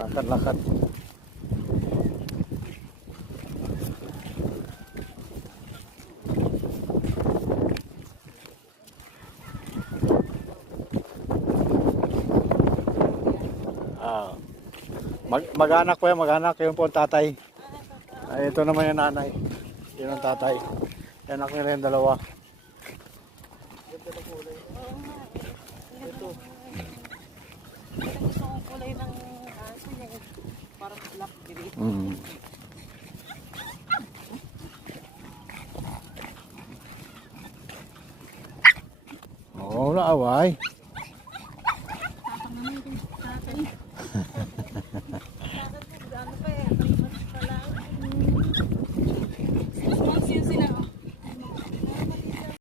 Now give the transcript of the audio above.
Lakad-lakad. Mag-anak po yan, mag-anak. Yun po ang tatay. Ay, ito naman yung nanay. Yun ang tatay. Yung anak nila yung dalawa. Ito. Gusto kong kulay ng aso yung parang black gray. Oo, naaway.